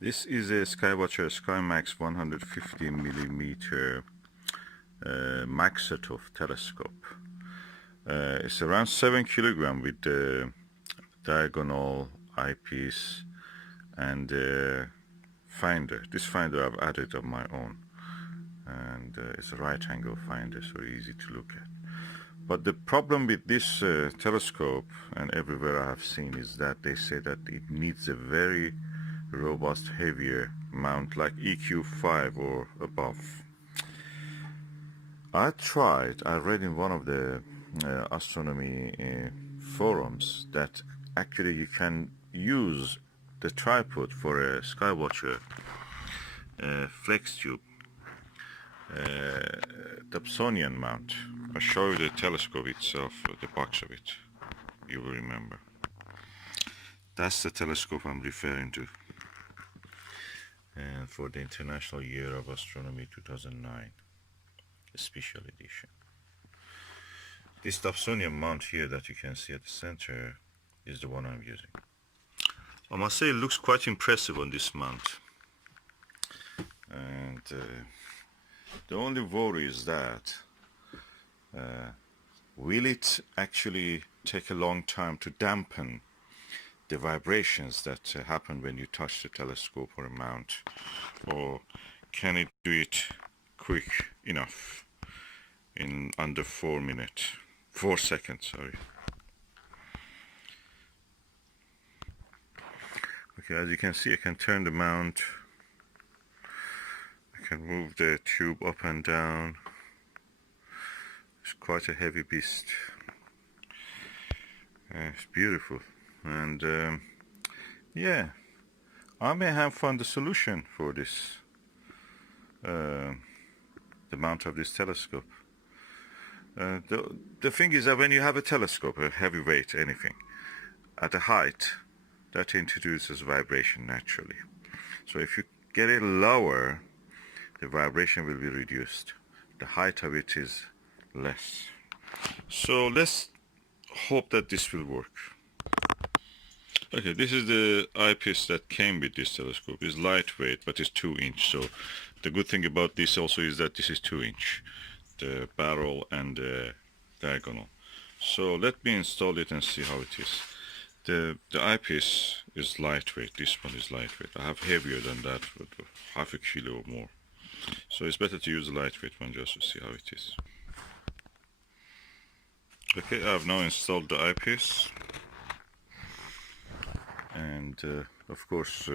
This is a Skywatcher Skymax 150mm Maksutov telescope. It's around 7 kilograms with diagonal eyepiece and finder. This finder I've added on my own, and it's a right angle finder, so easy to look at. But the problem with this telescope, and everywhere I have seen, is that they say that it needs a very robust, heavier mount like EQ5 or above. I read in one of the astronomy forums that actually you can use the tripod for a Skywatcher FlexTube Dobsonian mount. I'll show you the telescope itself, the box of it. You will remember. That's the telescope I'm referring to. And for the International Year of Astronomy 2009, a special edition. This Dobsonian mount here that you can see at the center is the one I'm using. I must say it looks quite impressive on this mount. And the only worry is that will it actually take a long time to dampen the vibrations that happen when you touch the telescope or a mount, or can it do it quick enough in under 4 seconds, sorry. Okay, as you can see, I can turn the mount, I can move the tube up and down. It's quite a heavy beast. It's beautiful. And yeah, I may have found the solution for this, the mount of this telescope. The thing is that when you have a telescope, a heavy weight, anything, at a height, that introduces vibration naturally. So if you get it lower, the vibration will be reduced. The height of it is less. So let's hope that this will work. Okay, this is the eyepiece that came with this telescope. It's lightweight, but it's 2-inch. So the good thing about this also is that this is 2-inch, the barrel and the diagonal. So let me install it and see how it is. The eyepiece is lightweight. This one is lightweight. I have heavier than that, with half a kilo or more. So it's better to use the lightweight one just to see how it is. Okay, I've now installed the eyepiece. And of course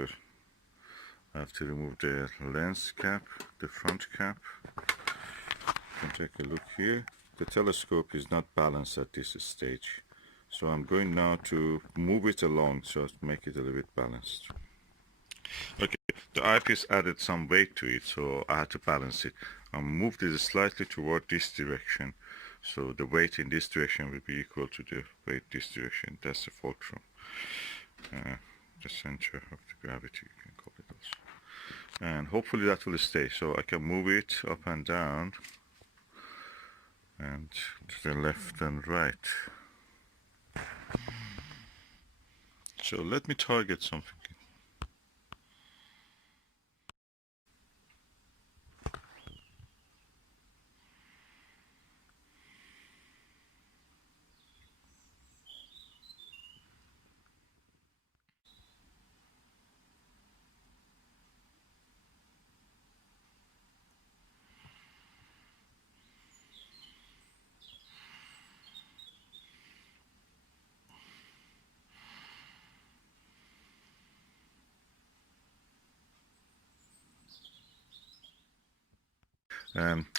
I have to remove the lens cap, the front cap. You can take a look here. The telescope is not balanced at this stage, so I'm going now to move it along so to make it a little bit balanced. Okay, the eyepiece added some weight to it, so I had to balance it. I moved it slightly toward this direction, so the weight in this direction will be equal to the weight this direction. That's the fulcrum. The center of the gravity, you can call it also. And hopefully that will stay, so I can move it up and down and to the left and right. So let me target something.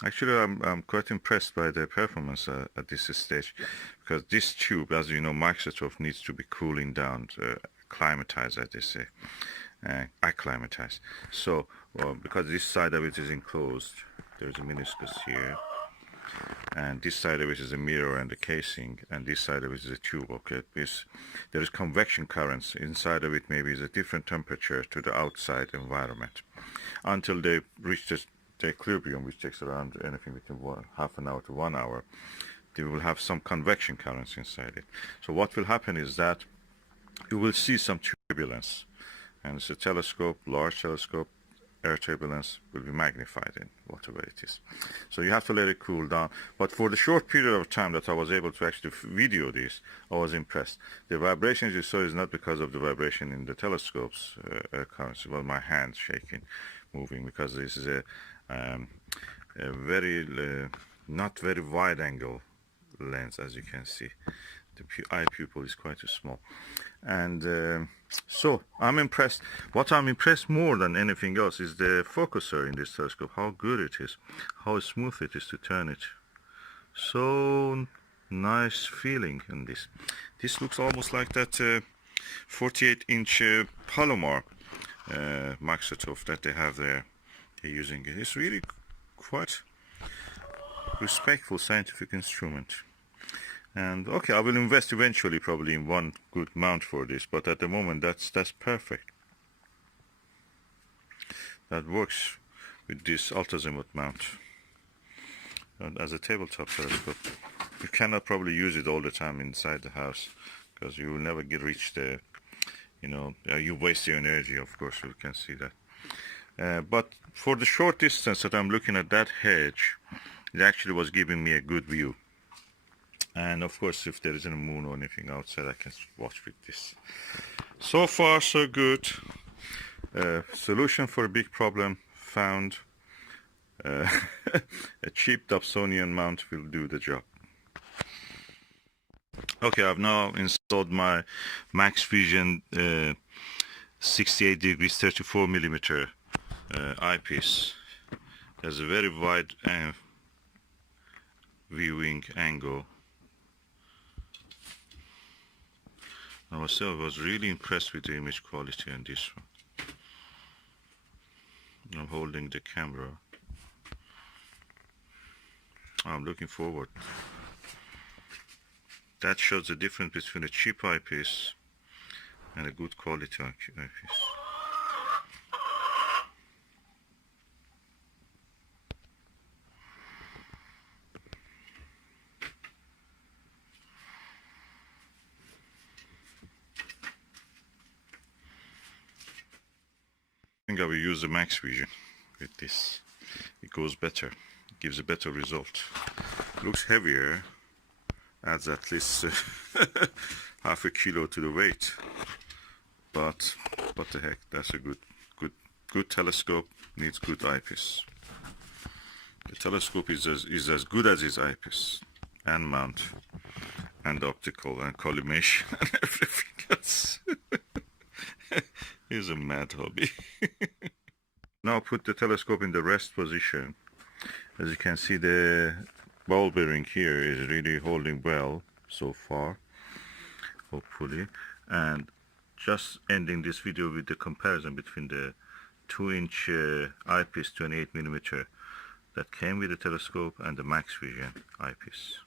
Actually, I'm quite impressed by the performance at this stage, because this tube, as you know, Maksutov needs to be cooling down, climatized, as they say, acclimatized. So, because this side of it is enclosed, there's a meniscus here, and this side of it is a mirror and a casing, and this side of it is a tube. Okay, there is convection currents inside of it. Maybe is a different temperature to the outside environment until they reach the equilibrium, which takes around anything between half an hour to 1 hour. They will have some convection currents inside it. So what will happen is that you will see some turbulence and it's a telescope, large telescope. Air turbulence will be magnified in whatever it is. So you have to let it cool down. But for the short period of time that I was able to actually video this, I was impressed. The vibrations you saw is not because of the vibration in the telescope's currency, well, my hand shaking, moving, because this is a very not very wide angle lens, as you can see. The eye pupil is quite small, and so I'm impressed. What I'm impressed more than anything else is the focuser in this telescope, how good it is, how smooth it is to turn it. So nice feeling in this. This looks almost like that 48-inch Palomar Maksutov that they have there. They're using it. It's really quite respectful scientific instrument. And okay, I will invest eventually probably in one good mount for this, but at the moment that's perfect. That works with this ultra-azimuth mount. And as a tabletop telescope, you cannot probably use it all the time inside the house, because you will never reach the, you waste your energy, of course, you can see that. But for the short distance that I'm looking at that hedge, it actually was giving me a good view. And of course, if there isn't a moon or anything outside, I can watch with this. So far, so good. Solution for a big problem found. A cheap Dobsonian mount will do the job. Okay, I've now installed my Maxvision 68 degrees 34 millimeter eyepiece. There's a very wide viewing angle. I was really impressed with the image quality on this one. I'm holding the camera. I'm looking forward. That shows the difference between a cheap eyepiece and a good quality eyepiece. I think I will use the Maxvision with this. It goes better. It gives a better result. Looks heavier. Adds at least half a kilo to the weight. But what the heck? That's a good telescope. Needs good eyepiece. The telescope is as good as its eyepiece and mount and optical and collimation and everything else. It's a mad hobby. Now put the telescope in the rest position. As you can see, the ball bearing here is really holding well so far, hopefully. And just ending this video with the comparison between the 2-inch eyepiece 28mm that came with the telescope and the Maxvision eyepiece.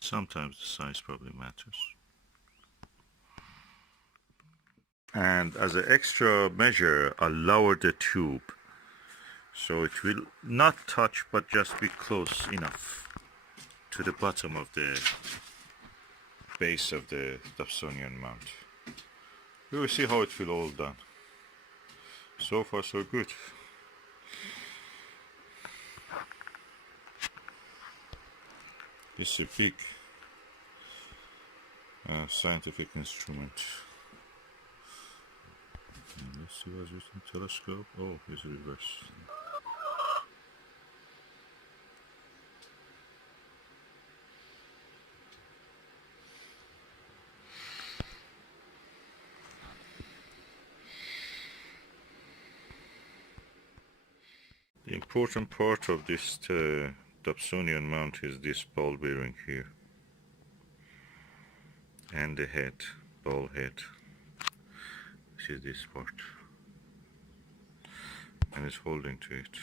Sometimes the size probably matters. And as an extra measure, I lowered the tube so it will not touch but just be close enough to the bottom of the base of the Dobsonian mount. We will see how it will all done. So far so good. It's a big scientific instrument. And let's see what's using telescope. Oh, it's reverse. The important part of this Dobsonian mount is this ball bearing here and the head, ball head, which is this part, and it's holding to it.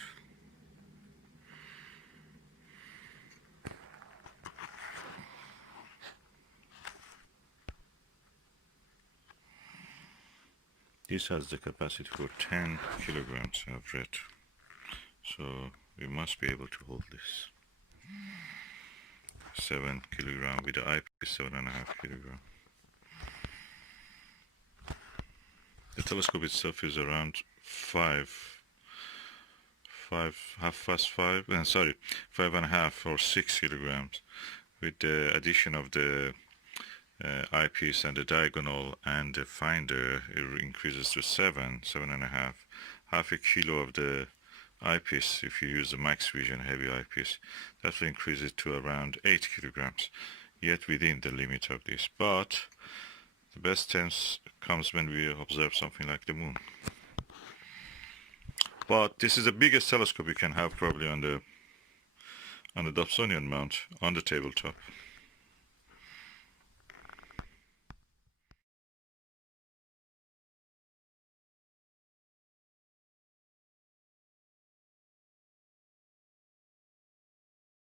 This has the capacity for 10 kilograms, I've read. So we must be able to hold this. 7 kilogram with the eyepiece, 7.5 kilogram. The telescope itself is around 5.5 or 6 kilograms. With the addition of the eyepiece and the diagonal and the finder, it increases to 7.5. Half a kilo of the eyepiece, if you use the Maxvision heavy eyepiece, that will increase it to around 8 kilograms, yet within the limit of this. But the best chance comes when we observe something like the moon. But this is the biggest telescope you can have probably on the Dobsonian mount on the tabletop.